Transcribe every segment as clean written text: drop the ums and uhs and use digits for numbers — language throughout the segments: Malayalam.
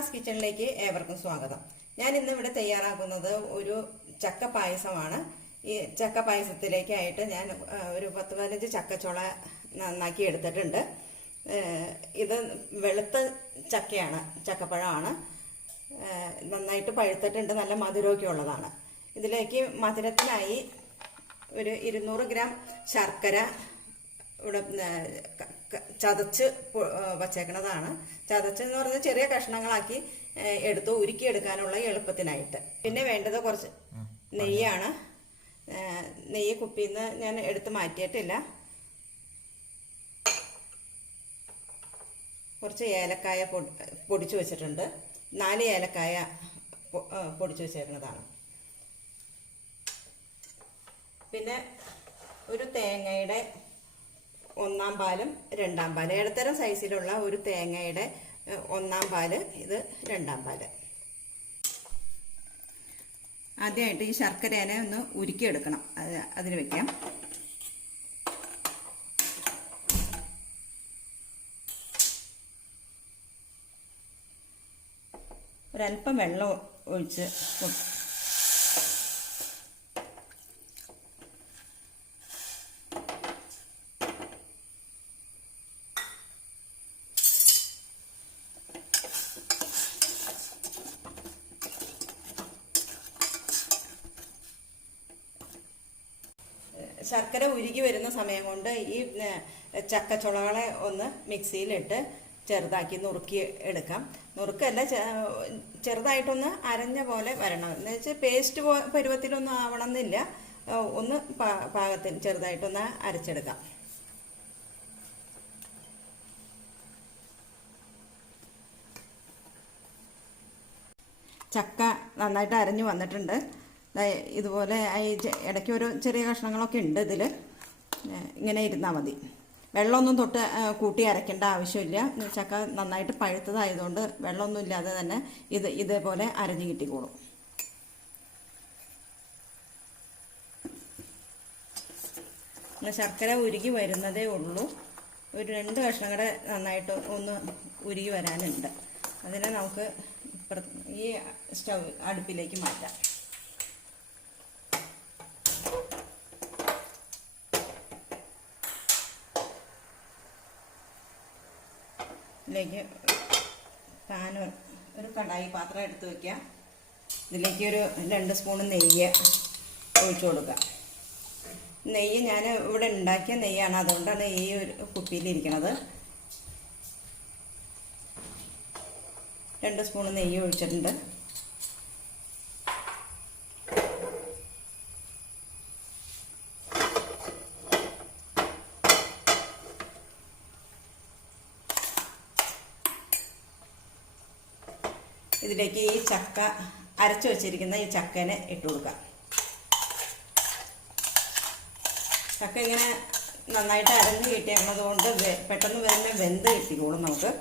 ചക്കാസ് കിച്ചണിലേക്ക് ഏവർക്കും സ്വാഗതം. ഞാൻ ഇന്ന് ഇവിടെ തയ്യാറാക്കുന്നത് ഒരു ചക്ക പായസമാണ്. ഈ ചക്ക പായസത്തിലേക്കായിട്ട് ഞാൻ ഒരു 10-15 ചക്കച്ചുള നന്നാക്കി എടുത്തിട്ടുണ്ട്. ഇത് വെളുത്ത ചക്കയാണ്, ചക്കപ്പഴമാണ്. നന്നായിട്ട് പഴുത്തിട്ടുണ്ട്, നല്ല മധുരമൊക്കെ ഉള്ളതാണ്. ഇതിലേക്ക് മധുരത്തിനായി ഒരു 200 ഗ്രാം ശർക്കര ഇവിടെ ചതച്ച് വച്ചേക്കുന്നതാണ്. ചതച്ചെന്ന് പറഞ്ഞാൽ ചെറിയ കഷ്ണങ്ങളാക്കി എടുത്ത് ഉരുക്കിയെടുക്കാനുള്ള എളുപ്പത്തിനായിട്ട്. പിന്നെ വേണ്ടത് കുറച്ച് നെയ്യാണ്. നെയ്യ് കുപ്പിയിൽ നിന്ന് ഞാൻ എടുത്ത് മാറ്റിയിട്ടില്ല. കുറച്ച് ഏലക്കായ പൊടിച്ചു വെച്ചിട്ടുണ്ട്. 4 ഏലക്കായ പൊടിച്ചു വെച്ചേക്കുന്നതാണ്. പിന്നെ ഒരു തേങ്ങയുടെ 1-ാം പാലും 2-ാം പാല്, ഇടത്തരം സൈസിലുള്ള ഒരു തേങ്ങയുടെ 1-ാം പാല്, ഇത് 2-ാം പാല്. ആദ്യമായിട്ട് ഈ ശർക്കരേനെ ഒന്ന് ഉരുക്കിയെടുക്കണം. അതിന് വെക്കാം. ഒരല്പം വെള്ളം ഒഴിച്ച് ശർക്കര ഉരുകി വരുന്ന സമയം കൊണ്ട് ഈ ചക്കച്ചുളകളെ ഒന്ന് മിക്സിയിലിട്ട് ചെറുതാക്കി നുറുക്കി എടുക്കാം. നുറുക്കല്ല, ചെറുതായിട്ടൊന്ന് അരഞ്ഞ പോലെ വരണം. എന്ന് വെച്ചാൽ പേസ്റ്റ് പരുവത്തിലൊന്നും ആവണമെന്നില്ല. ഒന്ന് പാകത്തിന് ചെറുതായിട്ടൊന്ന് അരച്ചെടുക്കാം. ചക്ക നന്നായിട്ട് അരഞ്ഞു വന്നിട്ടുണ്ട്. ഇതുപോലെ ഇടയ്ക്ക് ഒരു ചെറിയ കഷ്ണങ്ങളൊക്കെ ഉണ്ട്. ഇതിൽ ഇങ്ങനെ ഇരുന്നാൽ മതി. വെള്ളമൊന്നും തൊട്ട് കൂട്ടി അരയ്ക്കേണ്ട ആവശ്യമില്ല. ചക്ക നന്നായിട്ട് പഴുത്തതായതുകൊണ്ട് വെള്ളമൊന്നും ഇല്ലാതെ തന്നെ ഇതേപോലെ അരഞ്ഞു കിട്ടിക്കോളും. ശർക്കര ഉരുകി വരുന്നതേ ഉള്ളൂ. ഒരു 2 കഷ്ണം കൂടെ നന്നായിട്ട് ഒന്ന് ഉരുകി വരാനുണ്ട്. അതിനെ നമുക്ക് ഈ അടുപ്പിലേക്ക് മാറ്റാം. ഇതിലേക്ക് ഒരു കടായി പാത്രം എടുത്ത് വയ്ക്കാം. ഇതിലേക്ക് ഒരു 2 സ്പൂൺ നെയ്യ് ഒഴിച്ചു കൊടുക്കുക. നെയ്യ് ഞാൻ ഇവിടെ ഉണ്ടാക്കിയ നെയ്യാണ്, അതുകൊണ്ടാണ് ഈ ഒരു കുപ്പിയിലിരിക്കുന്നത്. 2 സ്പൂൺ നെയ്യ് ഒഴിച്ചിട്ടുണ്ട്. ഇതിലേക്ക് ഈ ചക്ക അരച്ചു വച്ചിരിക്കുന്ന ഈ ചക്കനെ ഇട്ട് കൊടുക്കാം. ചക്ക ഇങ്ങനെ നന്നായിട്ട് അരഞ്ഞ് കിട്ടിയേക്കുന്നത് കൊണ്ട് പെട്ടെന്ന് തന്നെ വെന്ത് കിട്ടിക്കോളും നമുക്ക്.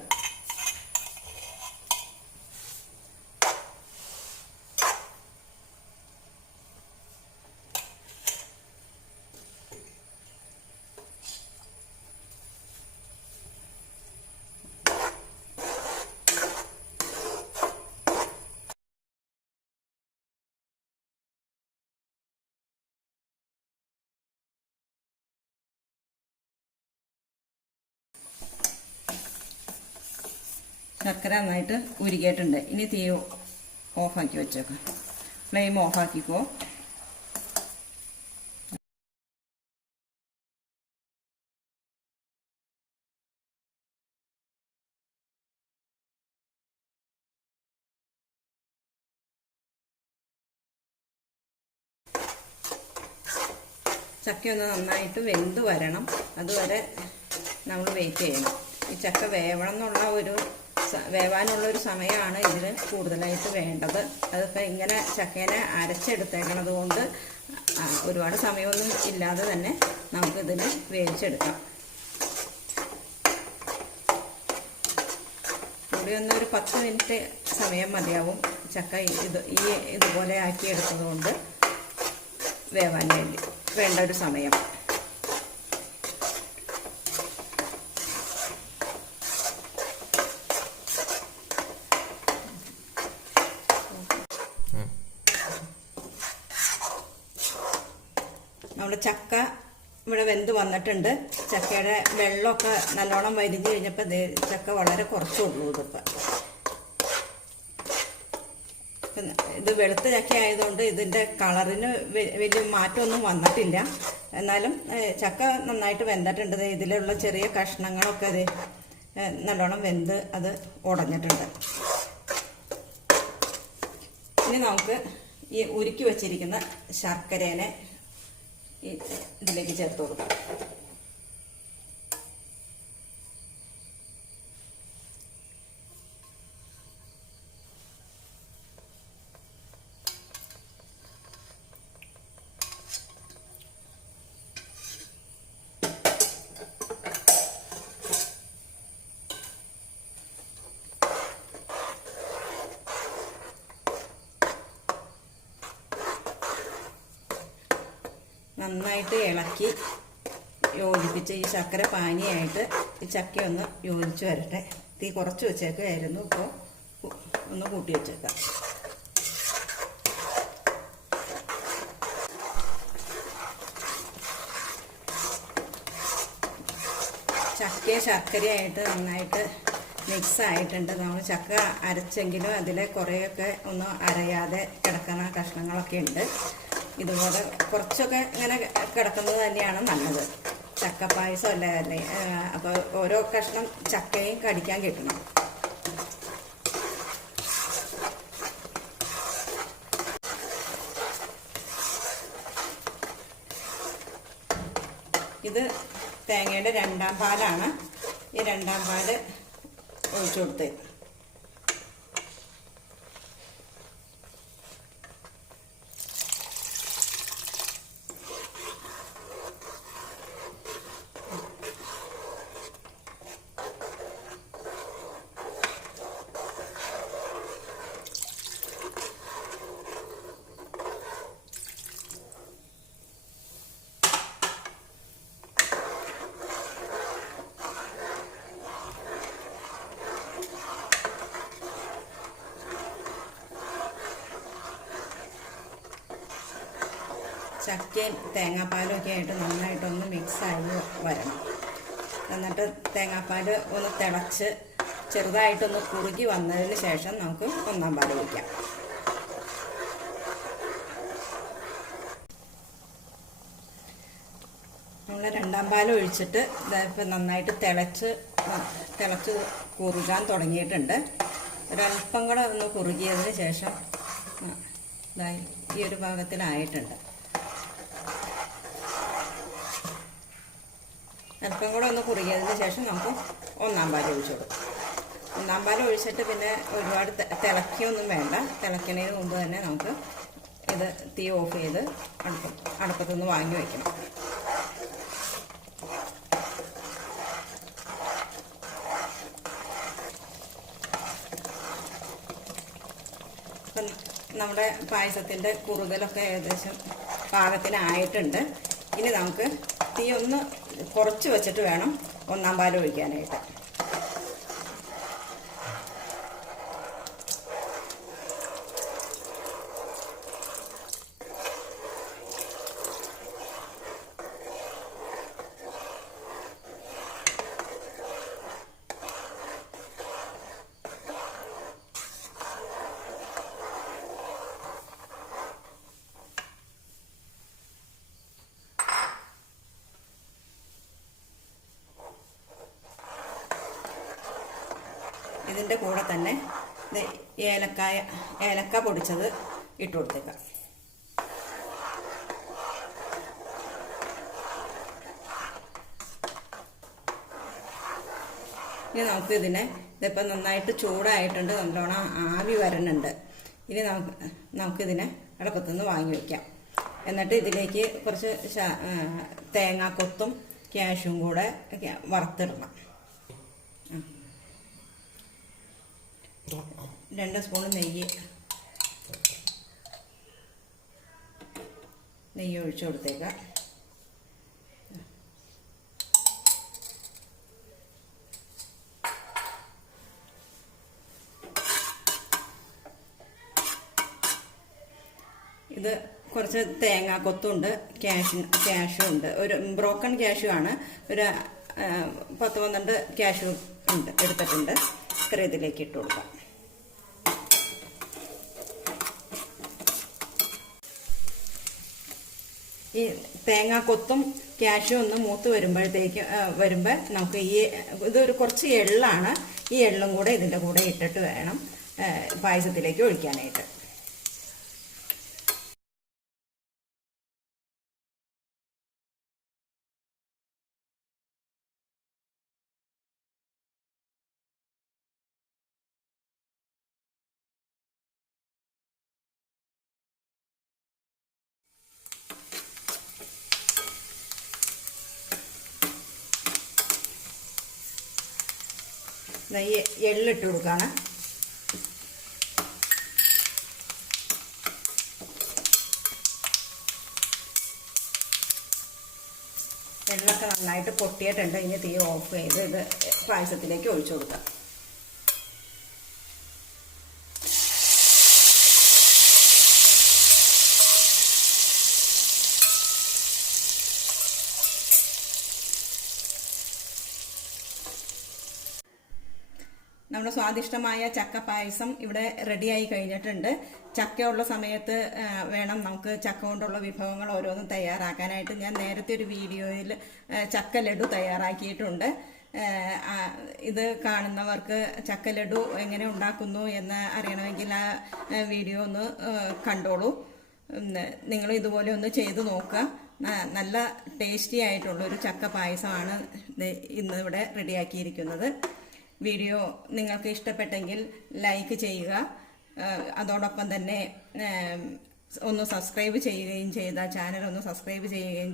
ശർക്കര നന്നായിട്ട് ഉരുകിയിട്ടുണ്ട്. ഇനി തീ ഓഫാക്കി വെച്ചേക്കാം. ഫ്ലെയിം ഓഫാക്കിക്കോ. ചക്കയൊന്ന് നന്നായിട്ട് വെന്ത് വരണം. അതുവരെ നമ്മൾ വെയിറ്റ് ചെയ്യണം. ഈ ചക്ക വേവാനുള്ള ഒരു സമയമാണ് ഇതിൽ കൂടുതലായിട്ട് വേണ്ടത്. അതിപ്പോൾ ഇങ്ങനെ ചക്കേനെ അരച്ചെടുത്തേക്കണത് കൊണ്ട് ഒരുപാട് സമയമൊന്നും ഇല്ലാതെ തന്നെ നമുക്കിതിൽ വേവിച്ചെടുക്കാം. കൂടി ഒരു 10 മിനിറ്റ് സമയം മതിയാവും ചക്ക ഇതുപോലെ ആക്കിയെടുത്തത് കൊണ്ട് വേവാൻ വേണ്ട ഒരു സമയം. നമ്മുടെ ചക്ക ഇവിടെ വെന്ത് വന്നിട്ടുണ്ട്. ചക്കയുടെ വെള്ളമൊക്കെ നല്ലോണം വരിഞ്ഞ് കഴിഞ്ഞപ്പോൾ ചക്ക വളരെ കുറച്ചുള്ളൂ. ഇത് വെളുത്ത ചക്ക ആയതുകൊണ്ട് ഇതിൻ്റെ കളറിന് വലിയ മാറ്റമൊന്നും വന്നിട്ടില്ല. എന്നാലും ചക്ക നന്നായിട്ട് വെന്തിട്ടുണ്ട്. ഇതിലുള്ള ചെറിയ കഷ്ണങ്ങളൊക്കെ അത് നല്ലോണം വെന്ത് അത് ഉടഞ്ഞിട്ടുണ്ട്. ഇനി നമുക്ക് ഈ ഉരുക്കി വച്ചിരിക്കുന്ന ശർക്കരേനെ ഇതിലേക്ക് ചേർത്ത് കൊടുക്കാം. നന്നായിട്ട് ഇളക്കി യോജിപ്പിച്ച് ഈ ശർക്കര പാനിയായിട്ട് ഈ ചക്ക ഒന്ന് യോജിച്ച് വരട്ടെ. തീ കുറച്ച് വെച്ചേക്കായിരുന്നു, ഇപ്പോൾ ഒന്ന് കൂട്ടി വെച്ചേക്കാം. ചക്കയും ശർക്കരയായിട്ട് നന്നായിട്ട് മിക്സ് ആയിട്ടുണ്ട്. നമ്മൾ ചക്ക അരച്ചെങ്കിലും അതിൽ കുറേയൊക്കെ ഒന്നും അരയാതെ കിടക്കുന്ന കഷ്ണങ്ങളൊക്കെ ഉണ്ട്. ഇതുപോലെ കുറച്ചൊക്കെ ഇങ്ങനെ കിടക്കുന്നത് തന്നെയാണ് നല്ലത്. ചക്ക പായസം അല്ലേ. അപ്പോൾ ഓരോ കഷ്ണം ചക്കയും കടിക്കാൻ കിട്ടണം. ഇത് തേങ്ങയുടെ രണ്ടാം പാലാണ്. ഈ രണ്ടാം പാല് ഒഴിച്ചു കൊടുത്ത് ചക്കയും തേങ്ങാപ്പാലും ഒക്കെ ആയിട്ട് നന്നായിട്ടൊന്ന് മിക്സായി വരണം. എന്നിട്ട് തേങ്ങാപ്പാൽ ഒന്ന് തിളച്ച് ചെറുതായിട്ടൊന്ന് കുറുകി വന്നതിന് ശേഷം നമുക്ക് ഒന്നാം പാൽ ഒഴിക്കാം. നമ്മൾ രണ്ടാം പാൽ ഒഴിച്ചിട്ട് ഇപ്പം നന്നായിട്ട് തിളച്ച് കുറുകാൻ തുടങ്ങിയിട്ടുണ്ട്. ഒരല്പം കൂടെ ഒന്ന് കുറുകിയതിന് ശേഷം ഈ ഒരു പാകത്തിലായിട്ടുണ്ട്. അല്പം കൂടെ ഒന്ന് കുറുകിയതിന് ശേഷം നമുക്ക് ഒന്നാം പാൽ ഒഴിച്ചു കൊടുക്കും. ഒന്നാം പാൽ ഒഴിച്ചിട്ട് പിന്നെ ഒരുപാട് തിളക്കിയൊന്നും വേണ്ട. തിളക്കുന്നതിന് മുമ്പ് തന്നെ നമുക്ക് ഇത് തീ ഓഫ് ചെയ്ത് അടുപ്പത്തുനിന്ന് വാങ്ങി വയ്ക്കണം. അപ്പം നമ്മുടെ പായസത്തിൻ്റെ കുറുകലൊക്കെ ഏകദേശം പാകത്തിനായിട്ടുണ്ട്. ഇനി നമുക്ക് തീ ഒന്ന് കുറച്ച് വെച്ചിട്ട് വേണം ഒന്നാം പാൽ ഒഴിക്കാനായിട്ട്. ഇതിൻ്റെ കൂടെ തന്നെ ഏലക്ക പൊടിച്ചത് ഇട്ട് കൊടുത്തേക്കാം. ഇനി നമുക്ക് ഇതിപ്പം നന്നായിട്ട് ചൂടായിട്ടുണ്ട്, നല്ലോണം ആവി വരണുണ്ട്. ഇനി നമുക്കിതിനെ അടുപ്പത്തുനിന്ന് വാങ്ങി വയ്ക്കാം. എന്നിട്ട് ഇതിലേക്ക് കുറച്ച് തേങ്ങാക്കൊത്തും ക്യാഷും കൂടെ വറുത്തിടണം. 2 സ്പൂൺ നെയ്യ് ഒഴിച്ചു കൊടുത്തേക്കാം. ഇത് കുറച്ച് തേങ്ങ കൊത്തുണ്ട്, ക്യാഷ്യൂ ഉണ്ട്. ഒരു ബ്രോക്കൺ ക്യാഷ്യൂ ആണ്. ഒരു 10-12 ക്യാഷ്യൂ ഉണ്ട് എടുത്തിട്ടുണ്ട്. ഇത്ര ഇതിലേക്ക് ഇട്ട് കൊടുക്കാം. ഈ തേങ്ങ കൊത്തും ക്യാഷ്യൂ ഒന്ന് മൂത്ത് വരുമ്പോൾ നമുക്ക് ഇതൊരു കുറച്ച് എള്ളാണ്. ഈ എള്ളും കൂടെ ഇതിൻ്റെ കൂടെ ഇട്ടിട്ട് വേണം പായസത്തിലേക്ക് ഒഴിക്കാനായിട്ട്. എള്ളിട്ട് കൊടുക്കുകയാണ്. എള്ളൊക്കെ നന്നായിട്ട് പൊട്ടിയിട്ടുണ്ട്. ഇനി തീ ഓഫ് ചെയ്ത് ഇത് പായസത്തിലേക്ക് ഒഴിച്ചു കൊടുക്കാം. നമ്മുടെ സ്വാദിഷ്ടമായ ചക്ക പായസം ഇവിടെ റെഡിയായി കഴിഞ്ഞിട്ടുണ്ട്. ചക്കയുള്ള സമയത്ത് വേണം നമുക്ക് ചക്ക കൊണ്ടുള്ള വിഭവങ്ങൾ ഓരോന്നും തയ്യാറാക്കാനായിട്ട്. ഞാൻ നേരത്തെ ഒരു വീഡിയോയിൽ ചക്ക ലഡു തയ്യാറാക്കിയിട്ടുണ്ട്. ഇത് കാണുന്നവർക്ക് ചക്ക ലഡു എങ്ങനെ ഉണ്ടാക്കുന്നു എന്ന് അറിയണമെങ്കിൽ ആ വീഡിയോ ഒന്ന് കണ്ടോളൂ. നിങ്ങൾ ഇതുപോലെ ഒന്ന് ചെയ്ത് നോക്കുക. നല്ല ടേസ്റ്റി ആയിട്ടുള്ളൊരു ചക്ക പായസമാണ് ഇന്നിവിടെ റെഡിയാക്കിയിരിക്കുന്നത്. വീഡിയോ നിങ്ങൾക്ക് ഇഷ്ടപ്പെട്ടെങ്കിൽ ലൈക്ക് ചെയ്യുക. അതോടൊപ്പം തന്നെ ഒന്ന് സബ്സ്ക്രൈബ് ചെയ്യുകയും ചെയ്താൽ ചാനൽ ഒന്ന് സബ്സ്ക്രൈബ് ചെയ്യുകയും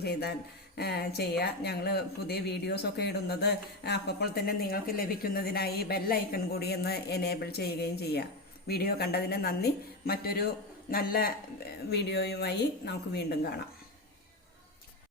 ചെയ്യുക. ഞങ്ങൾ പുതിയ വീഡിയോസൊക്കെ ഇടുന്നത് അപ്പോൾ തന്നെ നിങ്ങൾക്ക് ലഭിക്കുന്നതിനായി ബെല്ലൈക്കൺ കൂടി ഒന്ന് എനേബിൾ ചെയ്യുകയും ചെയ്യുക. വീഡിയോ കണ്ടതിന് നന്ദി. മറ്റൊരു നല്ല വീഡിയോയുമായി നമുക്ക് വീണ്ടും കാണാം.